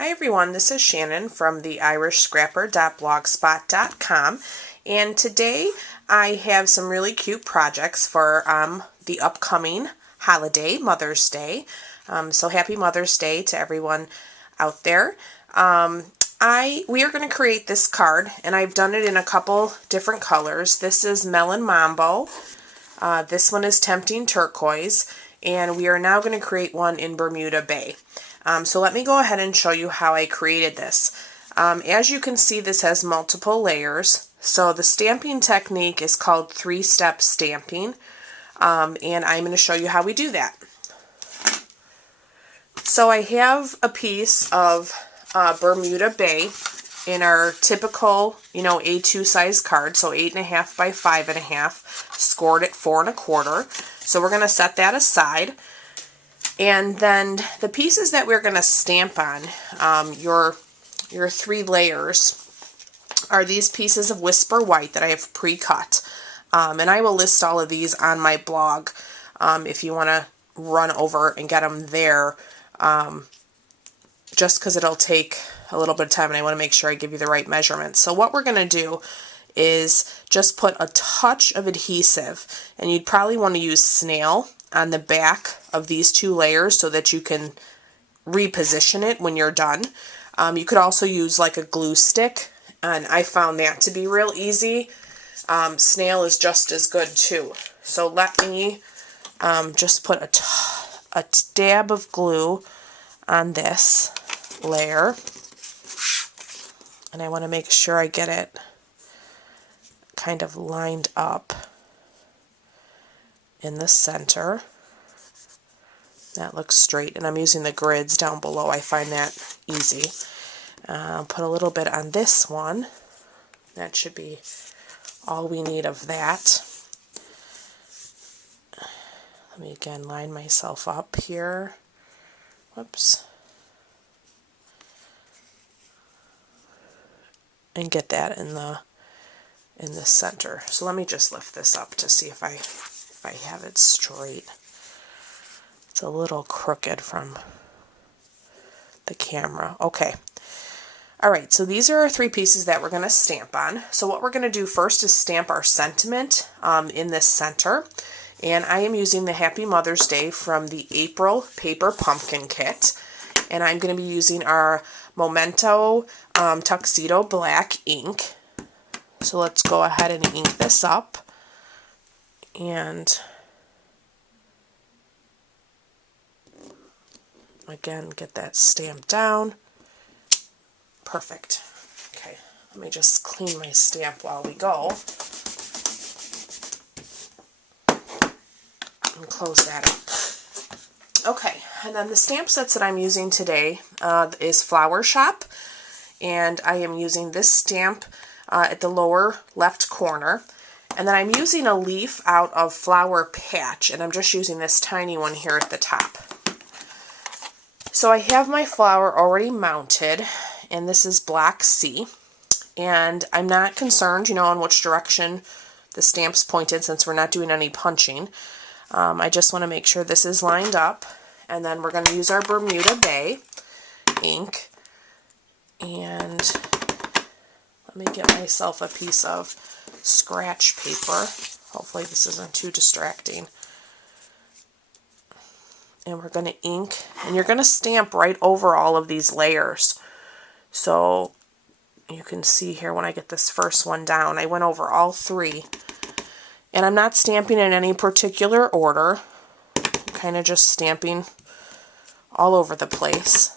Hi everyone, this is Shannon from the irishscrapper.blogspot.com, and today I have some really cute projects for the upcoming holiday, Mother's Day. So happy Mother's Day to everyone out there. We are going to create this card, and I've done it in a couple different colors. This is Melon Mambo. This one is Tempting Turquoise, and we are now going to create one in Bermuda Bay. So let me go ahead and show you how I created this. As you can see, this has multiple layers. So the stamping technique is called three-step stamping, and I'm going to show you how we do that. So I have a piece of Bermuda Bay in our typical, A2 size card, so 8.5 by 5.5, scored at 4 1/4. So we're going to set that aside. And then the pieces that we're going to stamp on, your 3 layers, are these pieces of Whisper White that I have pre-cut. And I will list all of these on my blog if you want to run over and get them there, just because it'll take a little bit of time and I want to make sure I give you the right measurements. So what we're going to do is just put a touch of adhesive, and you'd probably want to use snail on the back of these 2 layers so that you can reposition it when you're done. You could also use like a glue stick, and I found that to be real easy. Snail is just as good too. So let me just put a dab of glue on this layer, and I want to make sure I get it kind of lined up in the center. That looks straight, and I'm using the grids down below. I find that easy. Put a little bit on this one. That should be all we need of that. Let me again line myself up here. Whoops. And get that in the center. So let me just lift this up to see if I have it straight. It's a little crooked from the camera. Okay. All right, so these are our 3 pieces that we're going to stamp on. So what we're going to do first is stamp our sentiment in this center. And I am using the Happy Mother's Day from the April Paper Pumpkin Kit. And I'm going to be using our Memento Tuxedo Black ink. So let's go ahead and ink this up. And again, get that stamped down. Perfect. Okay, let me just clean my stamp while we go. And close that up. Okay, and then the stamp sets that I'm using today is Flower Shop. And I am using this stamp at the lower left corner. And then I'm using a leaf out of Flower Patch, and I'm just using this tiny one here at the top. So I have my flower already mounted, and this is Black Sea. And I'm not concerned, on which direction the stamp's pointed since we're not doing any punching. I just want to make sure this is lined up. And then we're going to use our Bermuda Bay ink. And let me get myself a piece of scratch paper. Hopefully this isn't too distracting. And we're going to ink, and you're going to stamp right over all of these layers. So you can see here when I get this first one down, I went over all 3. And I'm not stamping in any particular order. I'm kind of just stamping all over the place.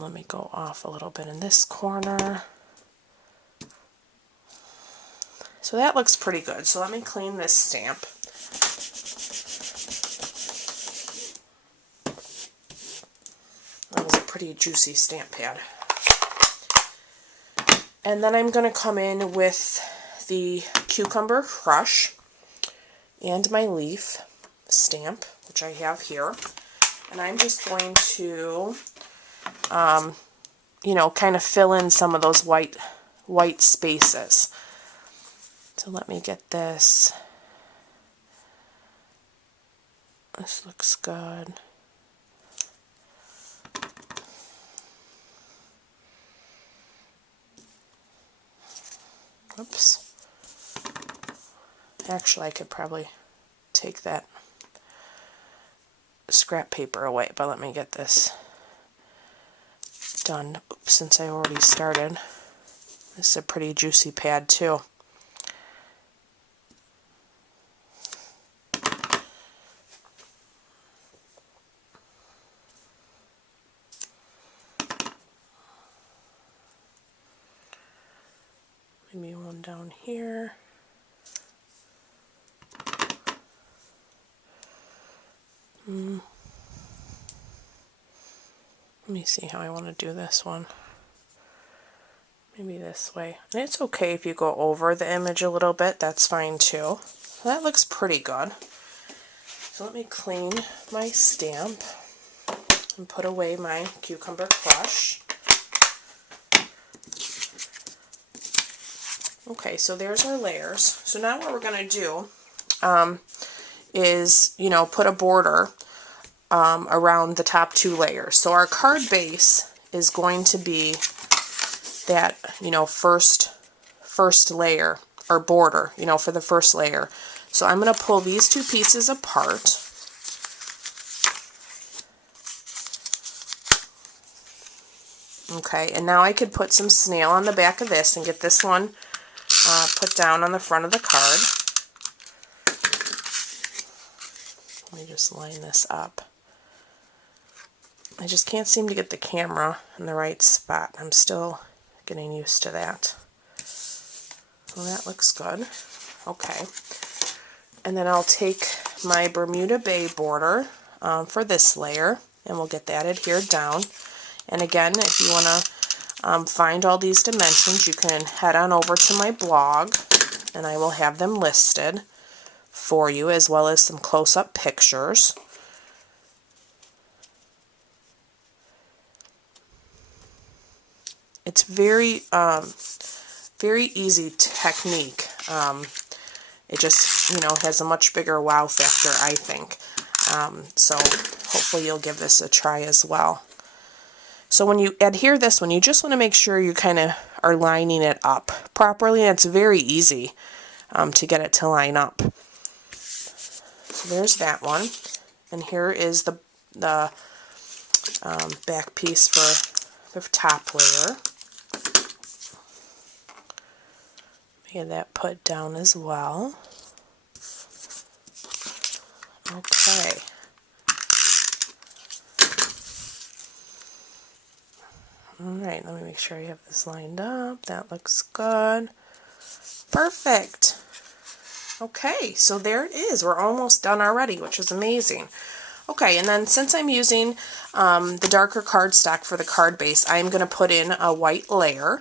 Let me go off a little bit in this corner. So that looks pretty good. So let me clean this stamp. That was a pretty juicy stamp pad. And then I'm going to come in with the Cucumber Crush and my leaf stamp, which I have here. And I'm just going to kind of fill in some of those white spaces. So let me get this This looks good. Oops. Actually, I could probably take that scrap paper away, but let me get this done. Oops, since I already started. This is a pretty juicy pad too. Maybe one down here. Let me see how I want to do this one. Maybe this way. And it's okay if you go over the image a little bit, that's fine too. That looks pretty good. So let me clean my stamp and put away my Cucumber Crush. Okay, so there's our layers. So now what we're going to do is, you know, put a border around the top two layers. So our card base is going to be that, you know, first layer, or border, you know, for the first layer. So I'm going to pull these two pieces apart. Okay, and now I could put some snail on the back of this and get this one put down on the front of the card. Let me just line this up. I just can't seem to get the camera in the right spot. I'm still getting used to that. Well, that looks good. Okay. And then I'll take my Bermuda Bay border for this layer, and we'll get that adhered down. And again, if you want to find all these dimensions, you can head on over to my blog, and I will have them listed for you, as well as some close-up pictures. It's very easy technique. It just, you know, has a much bigger wow factor, I think. So hopefully you'll give this a try as well. So when you adhere this one, you just want to make sure you kind of are lining it up properly. And it's very easy to get it to line up. So there's that one. And here is the back piece for the top layer. Get that put down as well. Okay. Alright, let me make sure I have this lined up. That looks good. Perfect. Okay, so there it is. We're almost done already, which is amazing. Okay, and then since I'm using the darker cardstock for the card base, I'm going to put in a white layer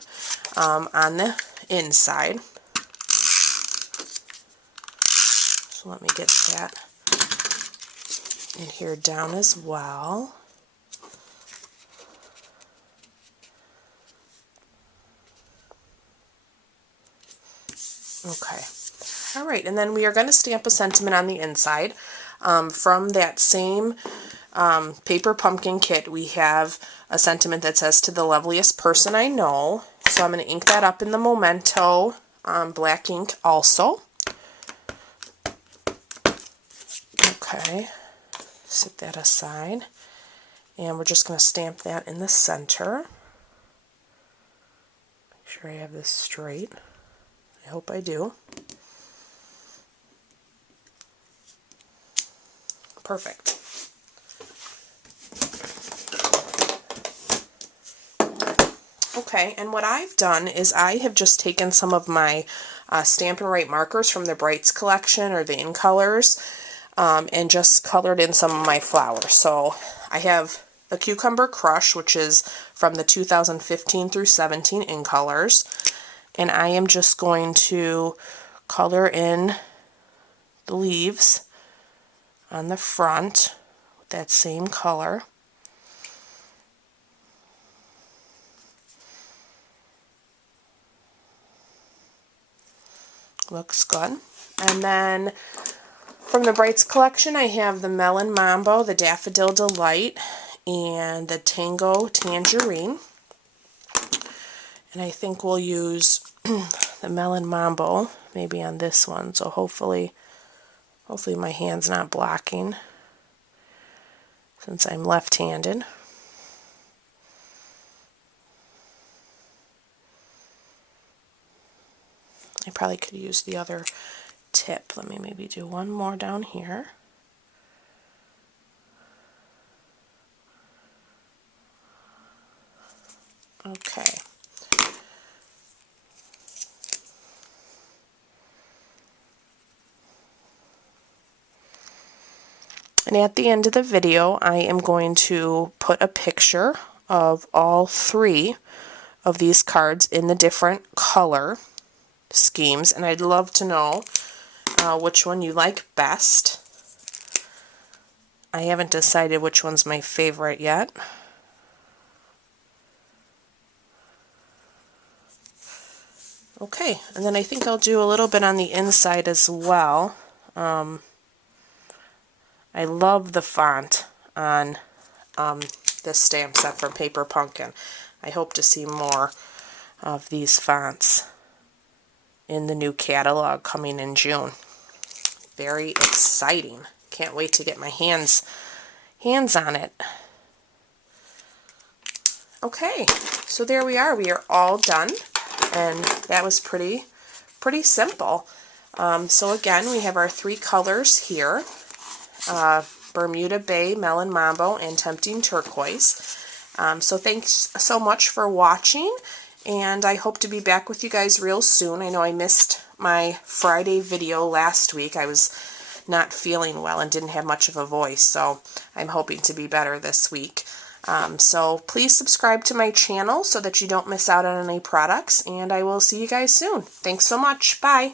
on the inside. So let me get that adhered down as well. Okay. All right, and then we are going to stamp a sentiment on the inside. From that same paper pumpkin kit, we have a sentiment that says, "To the loveliest person I know." So I'm going to ink that up in the Memento black ink also. Okay, set that aside. And we're just going to stamp that in the center. Make sure I have this straight. I hope I do. Perfect. Okay, and what I've done is I have just taken some of my Stampin' Write markers from the Brights collection, or the In Colors, and just colored in some of my flowers. So I have the Cucumber Crush, which is from the 2015 through 17 In Colors, and I am just going to color in the leaves on the front with that same color. Looks good. And then From the Brights collection, I have the Melon Mambo, the Daffodil Delight, and the Tango Tangerine. And I think we'll use the Melon Mambo maybe on this one, so hopefully my hand's not blocking since I'm left-handed. I probably could use the other tip. Let me maybe do one more down here. Okay. And at the end of the video, I am going to put a picture of all 3 of these cards in the different color schemes, and I'd love to know which one you like best. I haven't decided which one's my favorite yet. Okay, and then I think I'll do a little bit on the inside as well. I love the font on this stamp set from Paper Punkin'. I hope to see more of these fonts in the new catalog coming in June. Very exciting. Can't wait to get my hands on it. Okay, so there we are. We are all done, and that was pretty simple. So again, we have our 3 colors here. Bermuda Bay, Melon Mambo, and Tempting Turquoise. So thanks so much for watching, and I hope to be back with you guys real soon. I know I missed my Friday video last week. I was not feeling well and didn't have much of a voice, so I'm hoping to be better this week. So please subscribe to my channel so that you don't miss out on any products, and I will see you guys soon. Thanks so much. Bye.